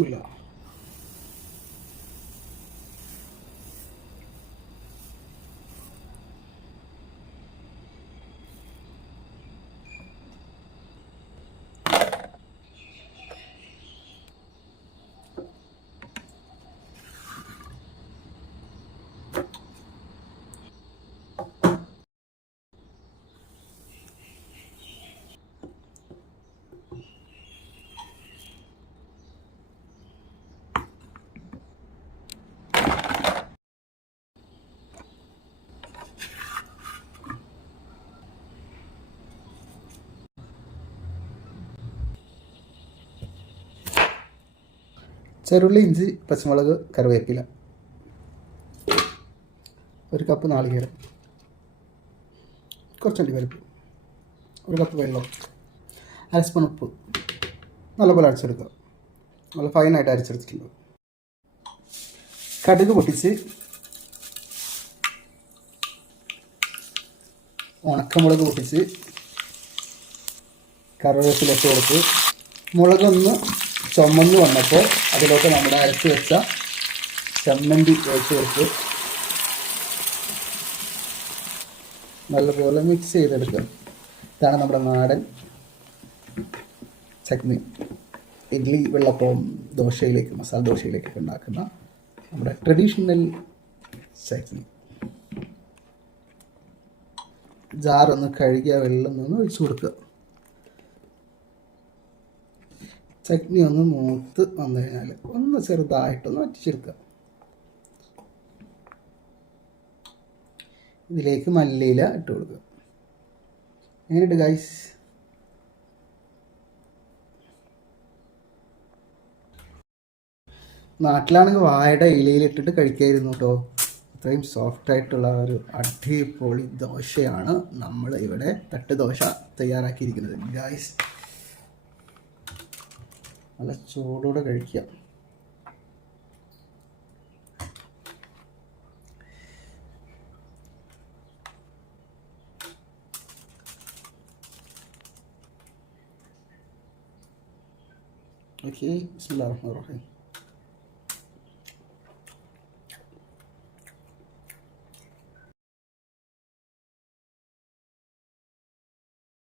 ബിസ്മില്ലാ. ചെറുള്ളി, ഇഞ്ചി, പച്ചമുളക്, കറിവേപ്പില, 1 കപ്പ് നാളികേരം, കുറച്ച് അണ്ടിപ്പരിപ്പ്, 1 കപ്പ് വെള്ളം, 1 സ്പൂൺ ഉപ്പ്. നല്ലപോലെ അരച്ചെടുക്കുക. നല്ല ഫൈനായിട്ട് അരച്ചെടുത്തിട്ടുണ്ട്. കടുക് പൊട്ടിച്ച് ഉണക്കമുളക് പൊട്ടിച്ച് കറിവേപ്പില ഇട്ട് കൊടുത്ത് മുളകൊന്ന് ചുമന്ന് വന്നപ്പോൾ അതിലോട്ട് നമ്മുടെ അരച്ച് വെച്ച ചമ്മന്തി ഒഴിച്ച് കൊടുത്ത് നല്ലപോലെ മിക്സ് ചെയ്തെടുക്കുക. ഇതാണ് നമ്മുടെ നാടൻ ചട്നി. ഇഡ്ഡലി, വെള്ളപ്പം, ദോശയിലേക്ക്, മസാല ദോശയിലേക്കൊക്കെ ഉണ്ടാക്കുന്ന നമ്മുടെ ട്രഡീഷണൽ ചട്നി. ജാറൊന്ന് കഴുകിയ വെള്ളം ഒന്ന് ഒഴിച്ച് കൊടുക്കുക. ചട്നി ഒന്ന് മൂത്ത് വന്നു കഴിഞ്ഞാൽ ഒന്ന് ചെറുതായിട്ടൊന്ന് വറ്റിച്ചെടുക്കുക. ഇതിലേക്ക് മല്ലിയില ഇട്ട് കൊടുക്കുക. എങ്ങനെയുണ്ട് ഗൈസ്? നാട്ടിലാണെങ്കിൽ വാഴയുടെ ഇലയിലിട്ടിട്ട് കഴിക്കായിരുന്നു കേട്ടോ. അത്രയും സോഫ്റ്റായിട്ടുള്ള ഒരു അടിപൊളി ദോശയാണ് നമ്മൾ ഇവിടെ തട്ട് ദോശ തയ്യാറാക്കിയിരിക്കുന്നത് ഗൈസ്. നല്ല ചൂടോടെ കഴിക്കുക. ഓക്കെ, ബിസ്മില്ലാഹിർ റഹ്മാനിർ റഹീം.